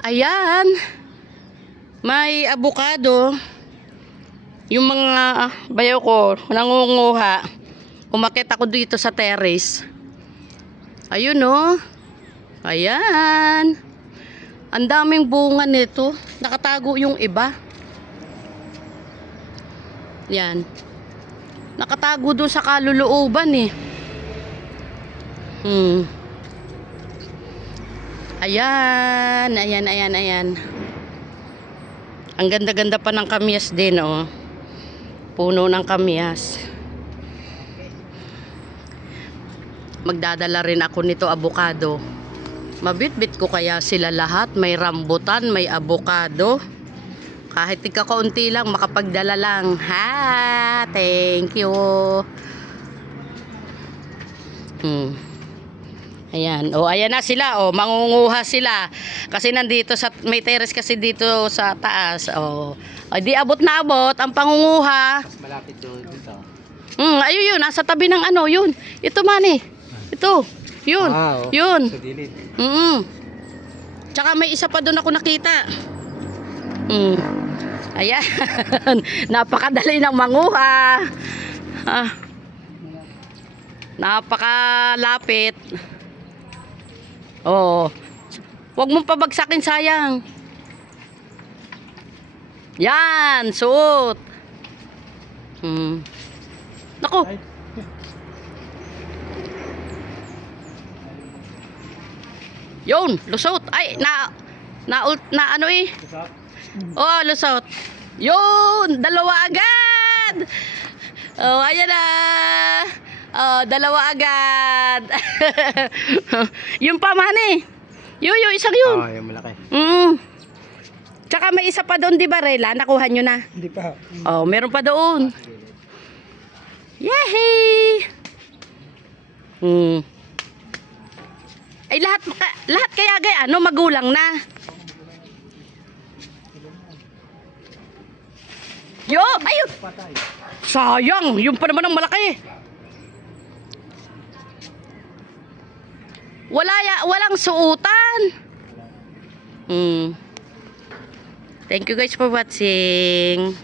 Ayan. May avocado. Yung mga bayo ko, nangunguha. Umakit ako dito sa terrace. Ayun oh. Ayan. Ang daming bunga nito. Nakatago yung iba. Yan. Nakatago doon sa kalulooban eh. Ayan. Ayan. Ang ganda-ganda pa ng kamyas din oh. Puno ng kamyas. Magdadala rin ako nito avocado. Mabitbit ko kaya sila lahat. May rambutan, may avocado. Kahit ika-kaunti lang, makapagdala lang. Ha, thank you. Ayan. O, ayan na sila. O, mangunguha sila. Kasi nandito sa, may terrace kasi dito sa taas. O, di abot na abot ang pangunguha. Malapit doon dito. Ayun yun. Nasa tabi ng ano, yun. Ito man eh. Ito. Yun. Yun. Sa gilid. Tsaka may isa pa doon ako nakita. Ayan. Napakadali ng manguha. Napakalapit. Oh. Huwag mong pabagsakin, sayang. Yan, suot. Naku. Yun, lusot. Ay, na ano eh. Oh, lusot. Yun, dalawa agad. Oh, ayan na. Oh, dalawa agad. Yung pa man eh. Yung isang yun. Oh, yung malaki. Tsaka may isa pa doon, di ba, Rela? Nakuha nyo na? Hindi pa. Oh, meron pa doon. Yehey! Ay, lahat kaya gaya, ano, magulang na. Yo, ayun! Sayang, yun pa naman ang malaki. Walang suutan. Thank you guys for watching.